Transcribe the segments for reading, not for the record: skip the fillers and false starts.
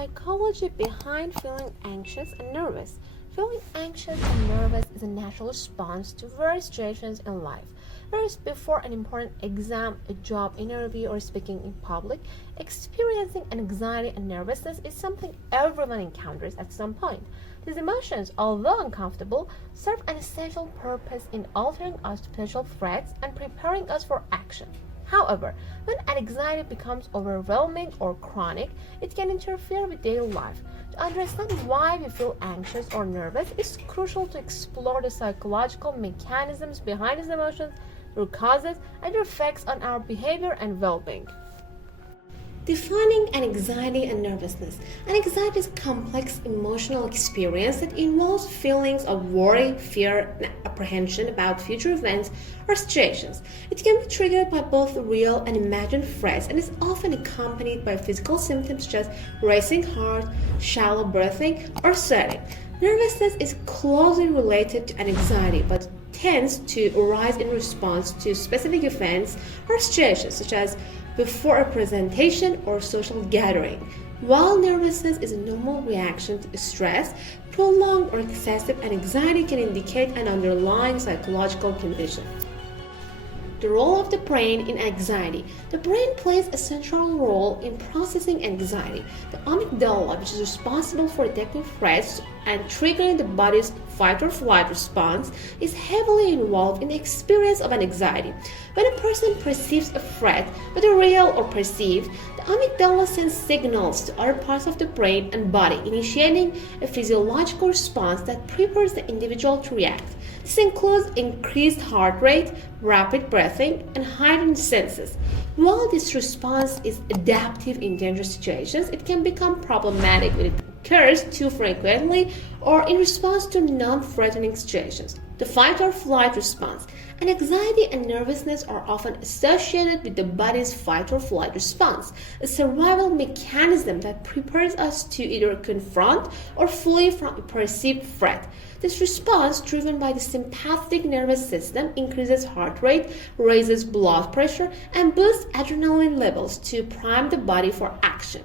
psychology behind feeling anxious and nervous. Feeling anxious and nervous is a natural response to various situations in life. Whereas before an important exam, a job interview, or speaking in public, experiencing anxiety and nervousness is something everyone encounters at some point. These emotions, although uncomfortable, serve an essential purpose in altering us to potential threats and preparing us for action. However, when anxiety becomes overwhelming or chronic, it can interfere with daily life. To understand why we feel anxious or nervous, it's crucial to explore the psychological mechanisms behind these emotions, their causes, and their effects on our behavior and well-being. Defining anxiety and nervousness. Anxiety is a complex emotional experience that involves feelings of worry, fear, and apprehension about future events or situations. It can be triggered by both real and imagined threats and is often accompanied by physical symptoms such as racing heart, shallow breathing, or sweating. Nervousness is closely related to anxiety but tends to arise in response to specific events or situations such as before a presentation or social gathering. While nervousness is a normal reaction to stress, prolonged or excessive anxiety can indicate an underlying psychological condition. The role of the brain in anxiety. The brain plays a central role in processing anxiety. The amygdala, which is responsible for detecting threats and triggering the body's fight or flight response, is heavily involved in the experience of anxiety. When a person perceives a threat, whether real or perceived, the amygdala sends signals to other parts of the brain and body, initiating a physiological response that prepares the individual to react. This includes increased heart rate, rapid breathing, and heightened senses. While this response is adaptive in dangerous situations, it can become problematic when it occurs too frequently or in response to non-threatening situations. The fight or flight response. Anxiety and nervousness are often associated with the body's fight or flight response, a survival mechanism that prepares us to either confront or flee from a perceived threat. This response, driven by the sympathetic nervous system, increases heart rate, raises blood pressure, and boosts adrenaline levels to prime the body for action.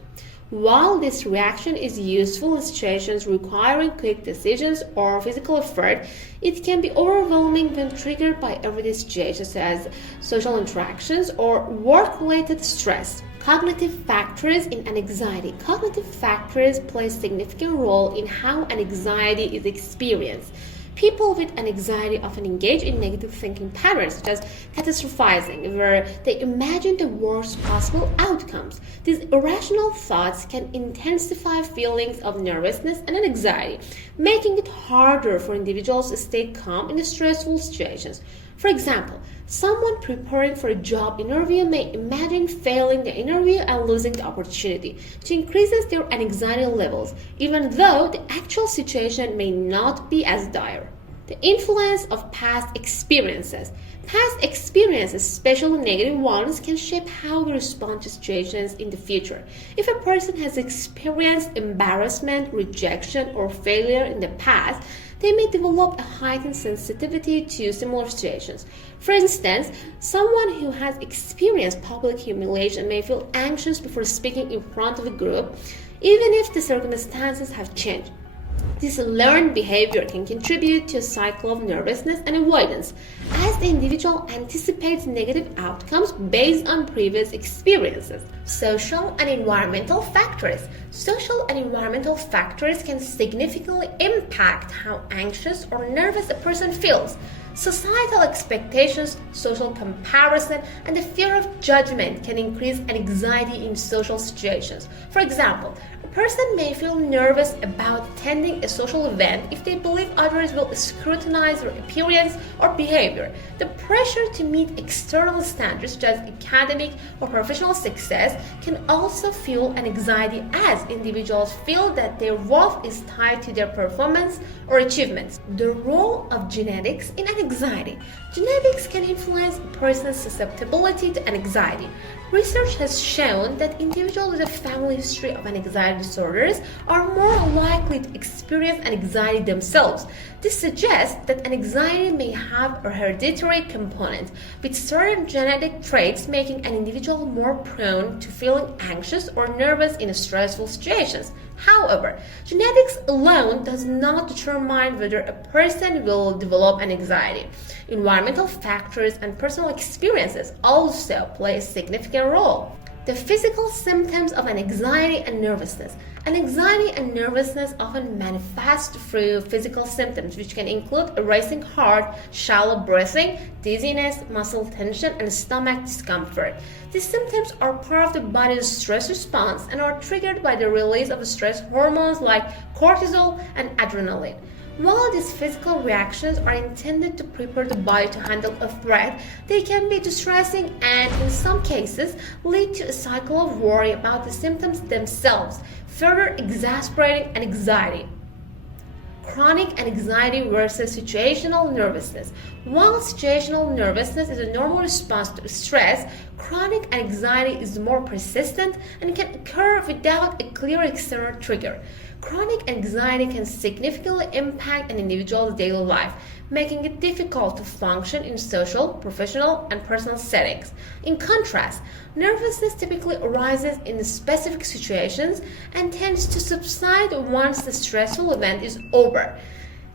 While this reaction is useful in situations requiring quick decisions or physical effort, it can be overwhelming when triggered by everyday situations such as social interactions or work-related stress. Cognitive factors in anxiety. Cognitive factors play a significant role in how anxiety is experienced. People with anxiety often engage in negative thinking patterns such as catastrophizing, where they imagine the worst possible outcomes. These irrational thoughts can intensify feelings of nervousness and anxiety, making it harder for individuals to stay calm in stressful situations. For example, someone preparing for a job interview may imagine failing the interview and losing the opportunity, which increases their anxiety levels, even though the actual situation may not be as dire. The influence of past experiences. Past experiences, especially negative ones, can shape how we respond to situations in the future. If a person has experienced embarrassment, rejection, or failure in the past, they may develop a heightened sensitivity to similar situations. For instance, someone who has experienced public humiliation may feel anxious before speaking in front of a group, even if the circumstances have changed. This learned behavior can contribute to a cycle of nervousness and avoidance, as the individual anticipates negative outcomes based on previous experiences. Social and environmental factors. Social and environmental factors can significantly impact how anxious or nervous a person feels. Societal expectations, social comparison, and the fear of judgment can increase anxiety in social situations. For example, a person may feel nervous about attending a social event if they believe others will scrutinize their appearance or behavior. The pressure to meet external standards such as academic or professional success can also fuel anxiety as individuals feel that their worth is tied to their performance or achievements. The role of genetics in anxiety. Genetics can influence a person's susceptibility to anxiety. Research has shown that individuals with a family history of anxiety disorders are more likely to experience anxiety themselves. This suggests that anxiety may have a hereditary component, with certain genetic traits making an individual more prone to feeling anxious or nervous in stressful situations. However, genetics alone does not determine whether a person will develop an anxiety. Environmental factors and personal experiences also play a significant role. The physical symptoms of an anxiety and nervousness. An anxiety and nervousness often manifest through physical symptoms, which can include a racing heart, shallow breathing, dizziness, muscle tension, and stomach discomfort. These symptoms are part of the body's stress response and are triggered by the release of stress hormones like cortisol and adrenaline. While these physical reactions are intended to prepare the body to handle a threat, they can be distressing and, in some cases, lead to a cycle of worry about the symptoms themselves, further exacerbating anxiety. Chronic anxiety versus situational nervousness. While situational nervousness is a normal response to stress, chronic anxiety is more persistent and can occur without a clear external trigger. Chronic anxiety can significantly impact an individual's daily life, making it difficult to function in social, professional, and personal settings. In contrast, nervousness typically arises in specific situations and tends to subside once the stressful event is over.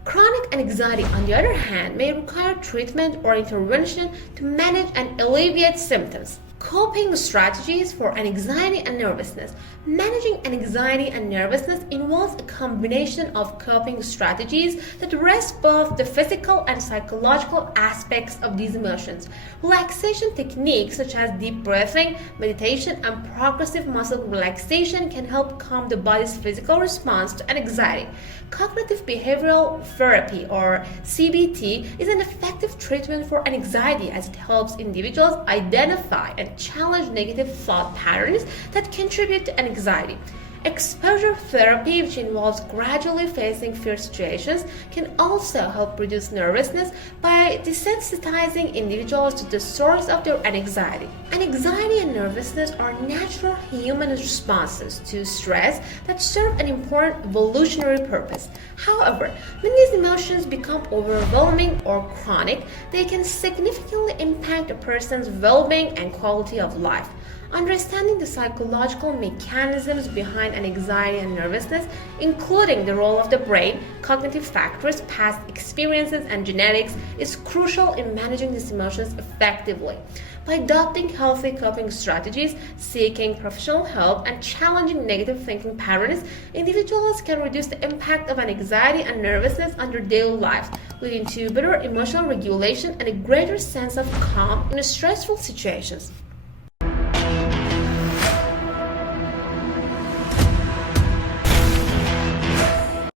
Chronic anxiety, on the other hand, may require treatment or intervention to manage and alleviate symptoms. Coping strategies for anxiety and nervousness. Managing anxiety and nervousness involves a combination of coping strategies that address both the physical and psychological aspects of these emotions. Relaxation techniques such as deep breathing, meditation, and progressive muscle relaxation can help calm the body's physical response to anxiety. Cognitive behavioral therapy, or CBT, is an effective treatment for anxiety as it helps individuals identify and challenge negative thought patterns that contribute to anxiety. Exposure therapy, which involves gradually facing fear situations, can also help reduce nervousness by desensitizing individuals to the source of their anxiety. Anxiety and nervousness are natural human responses to stress that serve an important evolutionary purpose. However, when these emotions become overwhelming or chronic, they can significantly impact a person's well-being and quality of life. Understanding the psychological mechanisms behind anxiety and nervousness, including the role of the brain, cognitive factors, past experiences, and genetics, is crucial in managing these emotions effectively. By adopting healthy coping strategies, seeking professional help, and challenging negative thinking patterns, individuals can reduce the impact of anxiety and nervousness on their daily lives, leading to better emotional regulation and a greater sense of calm in stressful situations.